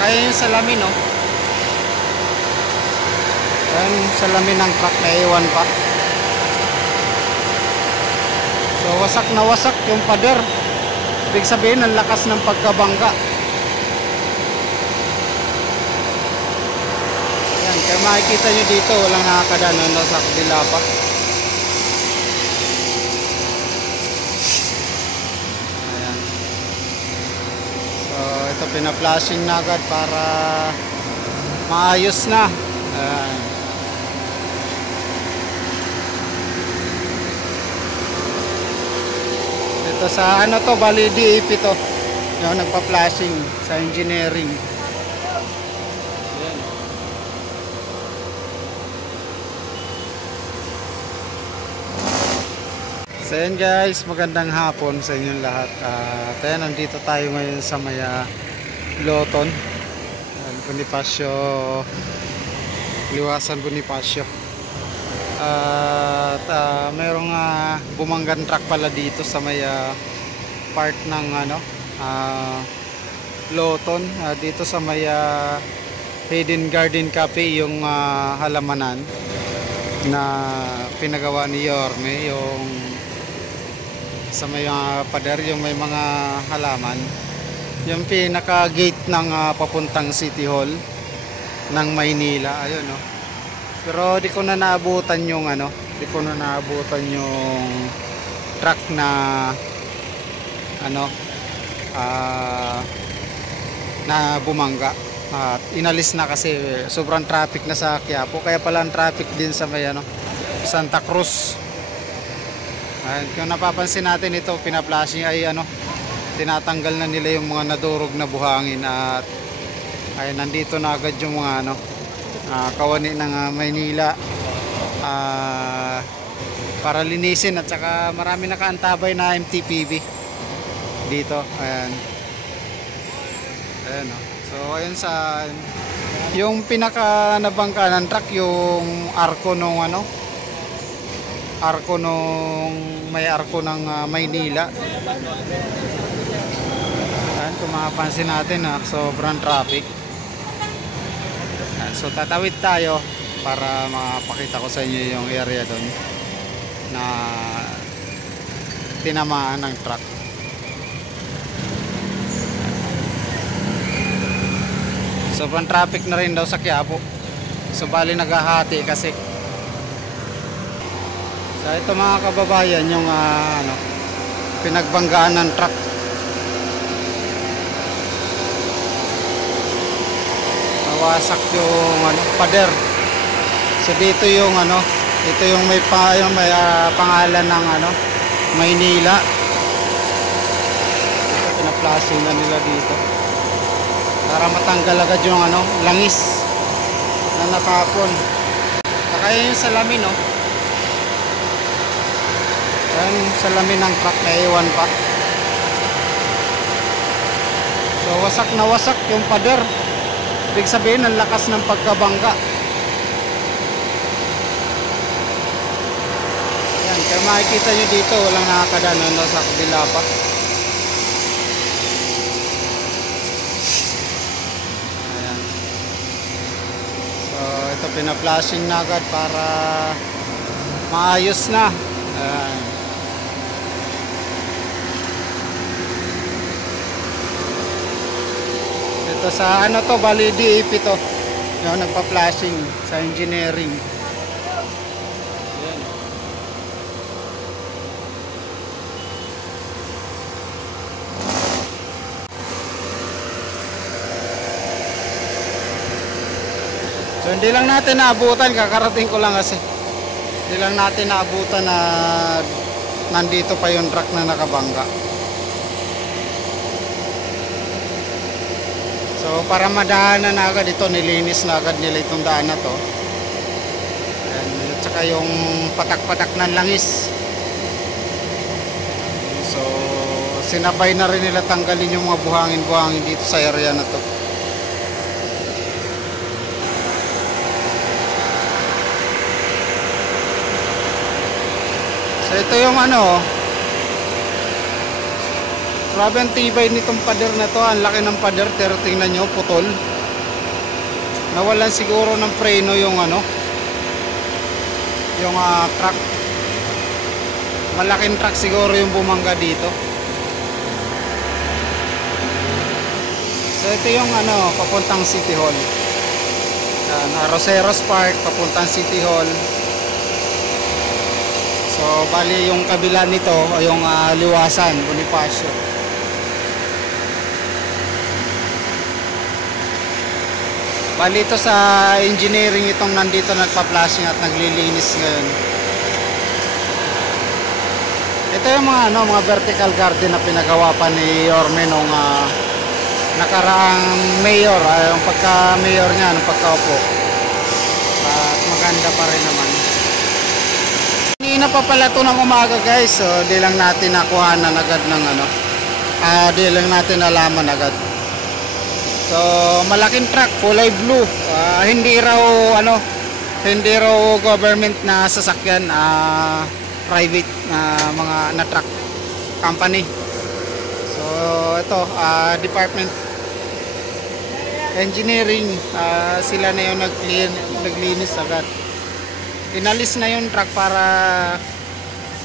Saka yung salamin, oh. Ayan, salamin ng truck na iwan pa. So wasak na wasak yung pader. Ibig sabihin ang lakas ng pagkabangga. Ayan, kaya makikita nyo dito walang nakakadaan, nasa kabila pa. Ayan. So ito pina-flashing na agad para maayos na. Ayan. Ito sa ano to, bali DAP to. Yung nagpa-flashing sa engineering. Ayan. So yan guys, magandang hapon sa inyong lahat. Kaya nandito tayo ngayon sa may Loton. Bonifacio, Liwasan Bonifacio. At mayroong bumanggan truck pala dito sa may part ng Loton, dito sa may Hidden Garden Cafe, yung halamanan na pinagawa ni Yorme, yung sa may pader, yung may mga halaman, yung pinaka gate ng papuntang City Hall ng Maynila. Ayun, no. Pero di ko na naabutan yung truck na na bumangga. Inalis na kasi sobrang traffic na sa Quiapo. Kaya pala ang traffic din sa may Santa Cruz. Kung napapansin natin, ito pina-flashing ay tinatanggal na nila yung mga nadurog na buhangin, at ay nandito na agad yung mga kawani ng Maynila para linisin, at saka marami nakaantabay na MTPB dito. Ayan. Ayan, oh. So ayun, sa yung pinaka nabangka ng truck, yung arko nung may arko ng Maynila. Ayan, kung mapapansin natin, sobrang traffic. So tatawid tayo para mapakita ko sa inyo yung area doon na tinamaan ng truck. Sobrang traffic na rin daw sa Quiapo. So bali naghahati kasi. So ito mga kababayan, yung pinagbanggaan ng truck. Wasak yung pader. So dito yung ito yung may pangalan ng Maynila. Ito pina-flashing na nila dito para matanggal agad yung langis na nakapon. Saka yung salamin, oh. Ayan, salamin ng truck na iwan pa. So wasak na wasak yung pader. Ibig sabihin ang lakas ng pagkabangga. Ayan, kaya makikita nyo dito walang nakakadaan, sa kabila pa. Ayan. So ito pina-flashing na agad para maayos na. Ayan. Ito sa to, bali DAP to. Yung nagpa-flashing sa engineering. Ayan. So hindi lang natin naabutan, kakarating ko lang kasi. Hindi lang natin naabutan na nandito pa yung truck na nakabangga. So para madaanan na agad ito, nilinis na agad nila itong daan na to. Ayan, at saka yung patak-patak ng langis. So sinabay na rin nila tanggalin yung mga buhangin-buhangin dito sa area na to. So ito yung Grabe ang tibay nitong pader na to. Ang laki ng pader, pero tingnan nyo, putol. Nawalan siguro ng preno yung ano, yung truck. Malaking truck siguro yung bumangga dito. So ito yung ano, papuntang City Hall. Yan, Arroceros Park, papuntang City Hall. So bali yung kabila nito o yung Liwasan, Bonifacio. Bali ito sa engineering itong nandito nagpa-flashing at naglilinis ngayon. Ito yung mga ano, mga vertical garden na pinagawa pa ni Yorme nung nakaraang mayor, yung pagka-mayor niya, nung pagkaupo. At maganda pa rin naman. Kanina pa pala ito ng umaga guys, so di lang natin nakuhanan agad ng ano, di lang natin nalaman agad. So malaking truck, kulay blue, hindi raw government na sasakyan, private mga na truck company. So ito, department engineering, sila na yung naglinis agad. Inalis na yung truck para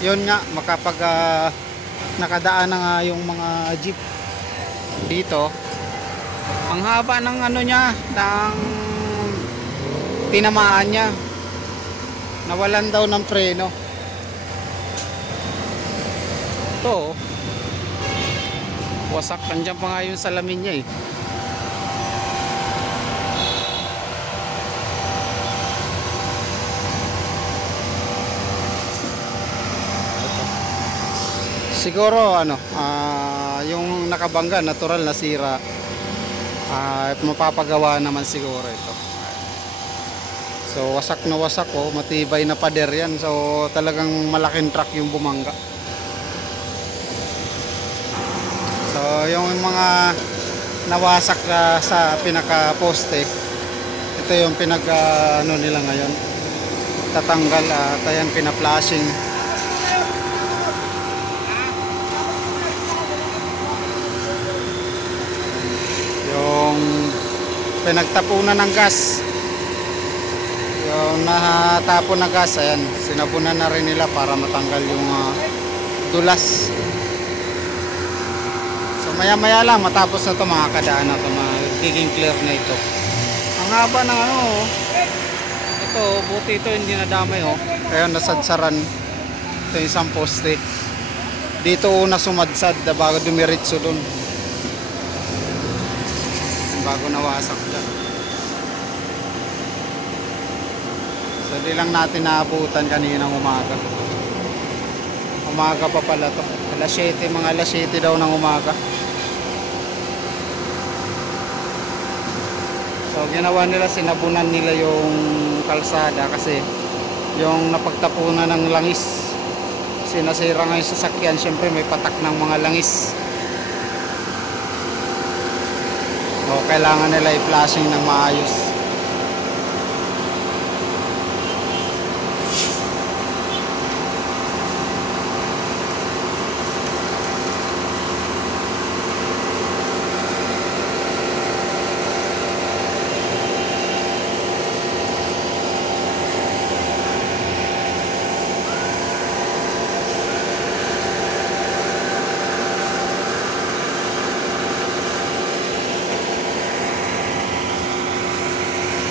yun nga makapag nakadaan na nga yung mga jeep dito. Ang haba ng ano niya, ng tinamaan niya. Nawalan daw ng preno. Ito, wasak. Nandiyan pa nga yung salamin niya eh. Siguro ano, yung nakabangga natural na sira, mapapagawa naman siguro ito. So wasak na wasak, oh, matibay na pader yan. So talagang malaking truck yung bumangga. So yung mga nawasak sa pinaka poste, ito yung ano nila ngayon, tatanggal at ayan, pina-flashing. Yung pinagtapunan ng gas, yung nahatapon na gas, ayan, sinabunan na rin nila para matanggal yung dulas. So maya maya lang matapos na ito, mga kadaan na ito, magiging clear na ito. Ang haba ng ano, ito, buti ito hindi nadamay, oh. Kaya nasadsaran ito yung isang poste dito, una sumadsad bago dumiritso dun, bago nawasak dyan. So di lang natin naabutan kaninang umaga. Umaga pa pala to, alas 7, mga alas 7 daw ng umaga. So ginawa nila, sinabunan nila yung kalsada kasi yung napagtapunan ng langis, sinasira nga yung sasakyan. Syempre may patak ng mga langis. O kailangan nila i-flashing ng maayos.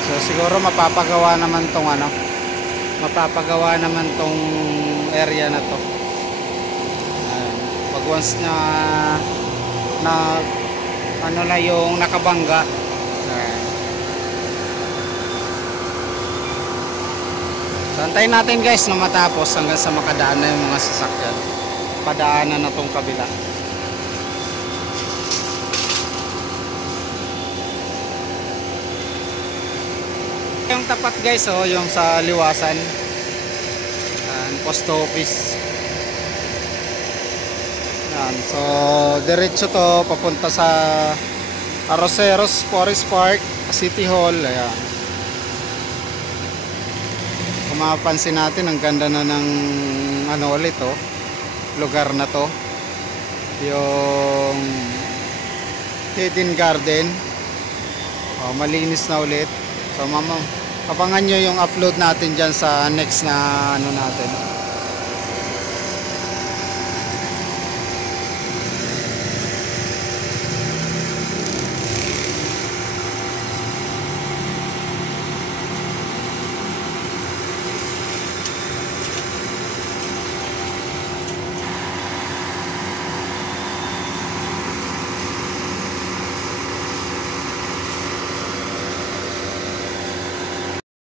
So siguro mapapagawa naman tong ano, mapapagawa naman tong area na to. Pag once na ano na yung nakabangga. So antayin natin guys na matapos hanggang sa makadaan na yung mga sasakyan. Padaanan na tong kabila. Yung tapat guys, oh, yung sa Liwasan, post office. Yan. So diretso to papunta sa Arroceros Forest Park, City Hall. Ayan. Kung mapapansin natin, ang ganda na ng ano ulit, oh, lugar na to. yung hidden garden. Malinis na ulit. So abangan nyo yung upload natin dyan sa next na ano natin.